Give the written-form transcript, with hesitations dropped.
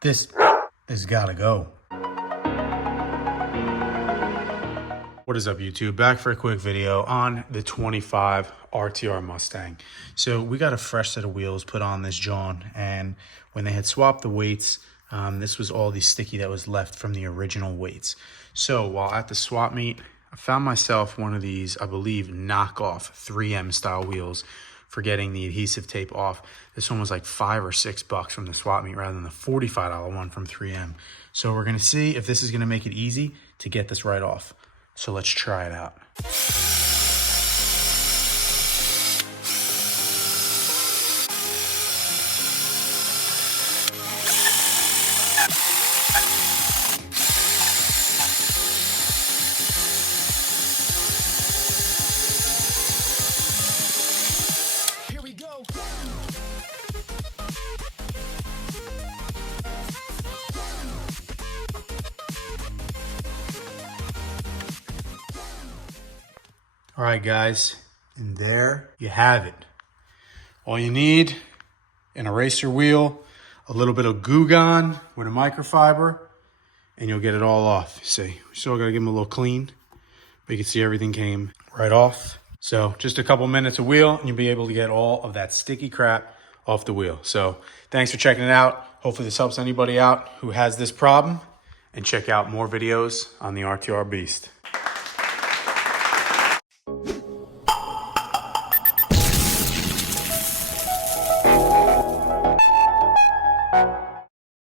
This has gotta go. What is up, YouTube? Back for a quick video on the 25 RTR Mustang. So we got a fresh set of wheels put on this John, and when they had swapped the weights, this was all the sticky that was left from the original weights. So while at the swap meet, I found myself one of these, I believe, knockoff 3M style wheels for getting the adhesive tape off. This one was like $5 or $6 from the swap meet rather than the $45 one from 3M. So we're gonna see if this is gonna make it easy to get this right off. So let's try it out. Here we go. All right, guys, and there you have it. All you need, an eraser wheel, a little bit of Goo Gone with a microfiber, and you'll get it all off. See, we still gotta give them a little clean, but you can see everything came right off. So just a couple minutes of wheel, and you'll be able to get all of that sticky crap off the wheel. So thanks for checking it out. Hopefully this helps anybody out who has this problem, and check out more videos on the RTR Beast.